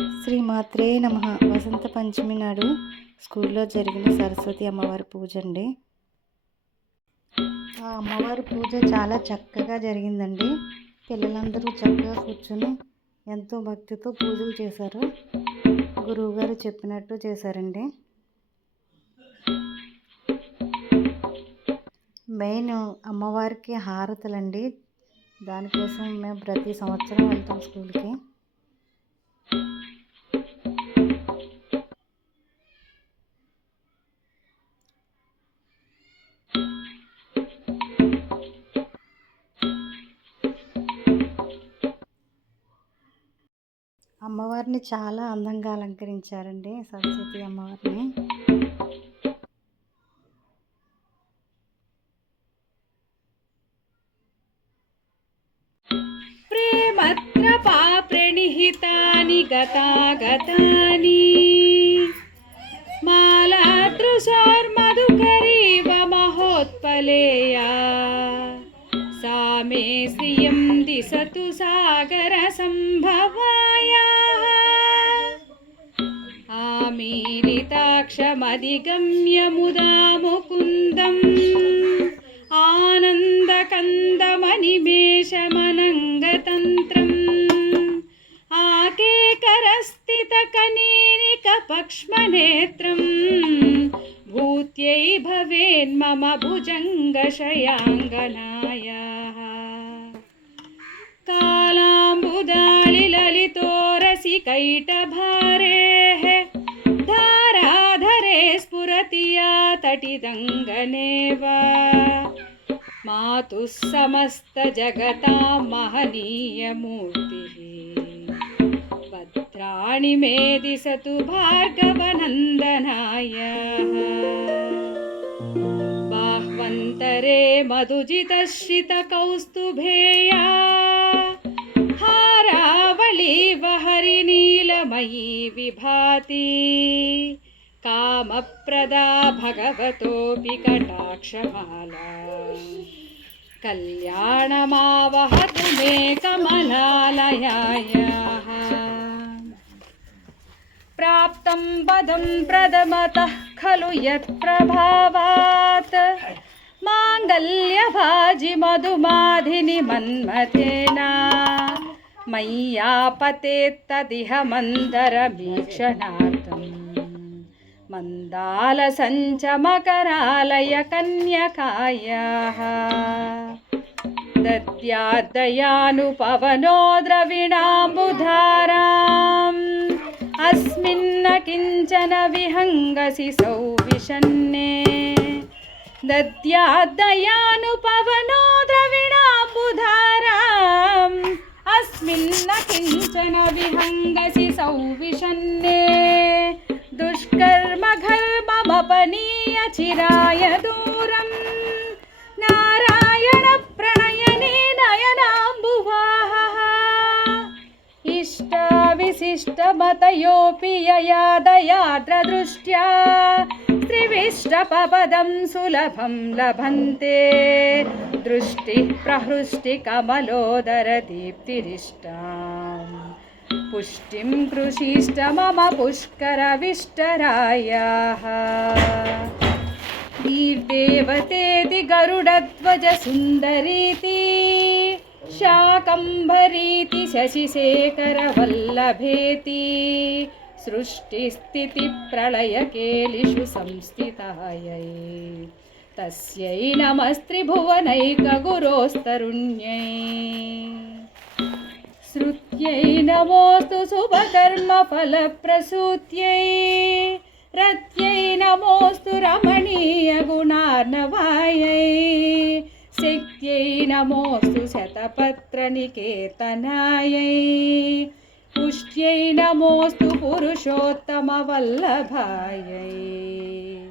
శ్రీమాత్రే నమ. వసంత పంచమి నాడు స్కూల్లో జరిగిన సరస్వతి అమ్మవారి పూజ అండి. ఆ అమ్మవారి పూజ చాలా చక్కగా జరిగిందండి. పిల్లలందరూ చక్కగా కూర్చొని ఎంతో భక్తితో పూజలు చేశారు. గురువుగారు చెప్పినట్టు చేశారండి. మెయిన్ అమ్మవారికి హారతులండి. దానికోసం మేము ప్రతి సంవత్సరం వెళ్తాం స్కూల్కి. అమ్మవారిని చాలా అందంగా అలంకరించారండి సరస్వతి అమ్మవారిని. ప్రేమత్ర పాప్రణిహితాని గతాగతాని. आमीलिताक्षमधिगम्य मुदा मुकुन्दम् आनन्दकन्दमनिमेषमनङ्गतन्त्रम् आकेकरस्थितकनीनिकपक्ष्मनेत्रम्। भूत्यै भवेन्मम भुजङ्गशयाङ्गनायाः। कालाम्बुदालिललितोरसिकैटभारेः धाराधरे स्फुरति या तटिदङ्गनेव मातुः समस्तजगतां महनीयमूर्तिः भद्राणि मे दिशतु भार्गवनन्दनाय बाह्वन्तरे मधुजितश्रितकौस्तुभेया हारावलीव हरिनीलमयी विभाति कामप्रदा भगवतोऽपि कटाक्षमाला कल्याणमावहतु मे कमलालयायाः प्राप्तं पदं प्रथमतः खलु यत्प्रभावात् माङ्गल्यभाजि मधुमाधिनि मन्मथेन मय्यापतेत्तदिह मन्दरवीक्षणार्थम् मन्दालसञ्चमकरालय कन्यकायाः। दद्याद्दयानुपवनो द्रविणाम्बुधाराम् अस्मिन्न किंचन विहङ्गसि सौविशन्ने दद्याद्दयानुपवनो द्रविणाम्बुधाराम् अस्मिन्न किंचन विहङ्गसि सौविशन्ने చిరాయ దూరం నారాయణ ప్రణయనే నయనాంబువాహ इष्टाविशिष्टमतयोऽपि ययादयात्रदृष्ट्या त्रिविष्टपदं सुलभं लभन्ते दृष्टिः प्रहृष्टिकमलोदरदीप्तिरिष्टाम् पुष्टिं कृषिष्ट मम पुष्करविष्टरायाः वीर्देवतेति गरुडध्वजसुन्दरीति शाकम्भरीति शशिशेखरवल्लभेति सृष्टिस्थितिप्रलयकेलिषु संस्थितायै तस्यै नमस्त्रिभुवनैकगुरोस्तरुण्यै श्रुत्यै नमोऽस्तु शुभकर्मफलप्रसूत्यै रत्यै नमोऽस्तु रमणीयगुणार्णवायै शक्त्यै नमोऽस्तु शतपत्रनिकेतनायै। पुष्ट्यै नमोऽस्तु पुरुषोत्तमवल्लभायै।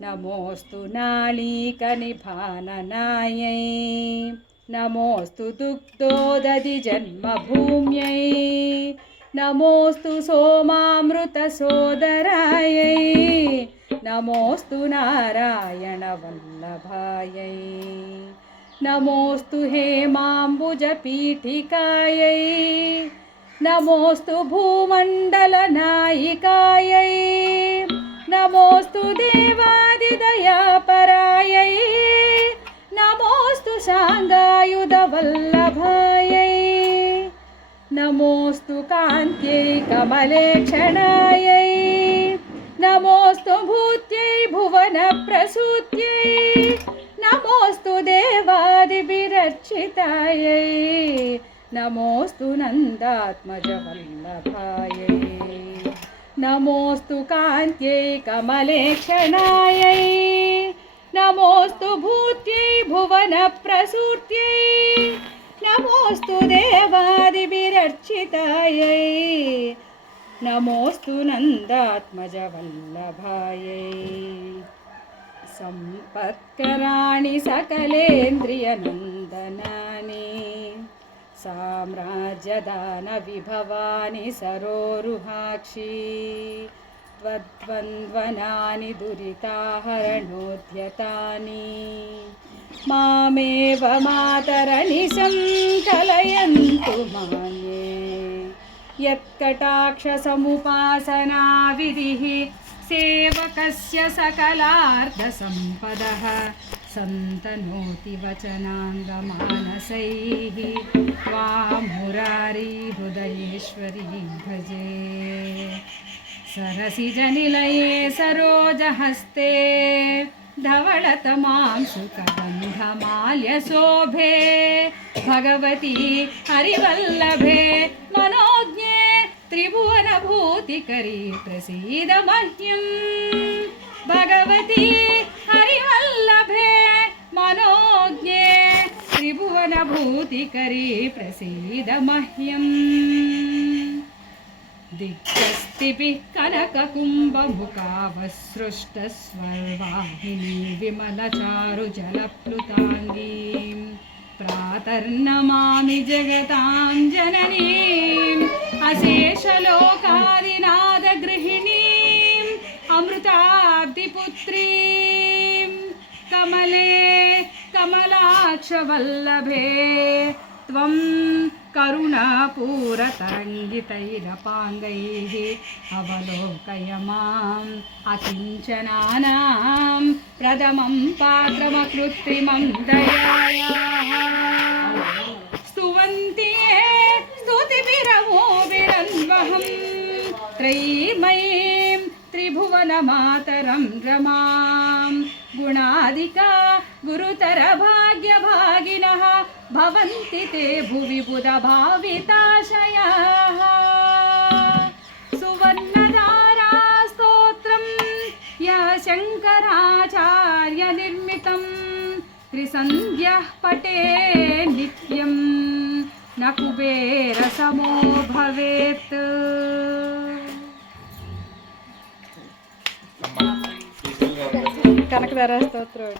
नमोऽस्तु नालीकनिभाननायै। नमोऽस्तु दुग्धोदधिजन्मभूम्यै నమోస్తు సోమామృత సోదరాయై. నమోస్తు నారాయణ వల్లభాయై. నమోస్తు హేమాంబుజపీఠికాయై నమోస్తు భూమండలనాయికాయై నమోస్తు దేవాదిదయాపరాయై నమోస్తు శాంగాయుధవల్ల नमोऽस्तु कान्त्यै कमलेक्षणायै। नमोऽस्तु भूत्यै भुवनप्रसूत्यै। नमोऽस्तु देवादिभिरर्चितायै नमोऽस्तु नन्दात्मजवल्लभायै। नमोऽस्तु कान्त्यै कमलेक्षणायै। नमोऽस्तु भूत्यै भुवनप्रसूत्यै। नमोऽस्तु देवादिभिरर्चितायै नमोऽस्तु नन्दात्मजवल्लभायै सम्पत्कराणि सकलेन्द्रियनन्दनानि साम्राज्यदानविभवानि सरोरुहाक्षी त्वद्वन्द्वनानि दुरिताहरणोद्यतानि मामेव मातरनिशं कलयन्तु मान्ये यत्कटाक्षसमुपासनाविधिः सेवकस्य सकलार्धसम्पदः सन्तनोति वचनाङ्गमानसैः त्वां मुरारी हृदयेश्वरी भजे सरसिजनिलये सरोजहस्ते धवळतमां सुकबन्धमाल्यशोभे भगवती हरिवल्लभे मनोज्ञे त्रिभुवनभूतिकरी प्रसीद मह्यं भगवती हरिवल्लभे मनोज्ञे त्रिभुवनभूतिकरी प्रसीद मह्यम् दिग्गस्तिभिः कनककुम्भमुखावसृष्टस्वर्वाहिनी विमलचारुजलप्लुताङ्गीं प्रातर्नमामि जगतां जननीम् अशेषलोकादिनादगृहिणीम् अमृताब्धिपुत्रीं कमले कमलाक्षवल्लभे त्वं करुणापूरतरङ्गितैरपाङ्गैः अवलोकय माम् अकिञ्चनानां प्रथमं पात्रमकृत्रिमं दयायाः स्तुवन्ति ये स्तुतिभिरमोभिरन्वहं त्रयीमयीं त्रिभुवनमातरं रमां गुणादिका गुरुतरभाग्यभागिनः भवन्ति ते भुवि बुधभाविताशयाः सुवर्णधारास्तोत्रं यः शङ्कराचार्यनिर्मितं त्रिसन्ध्यः पटे नित्यं न कुबेरसमो भवेत् కనకధర స్తోత్రం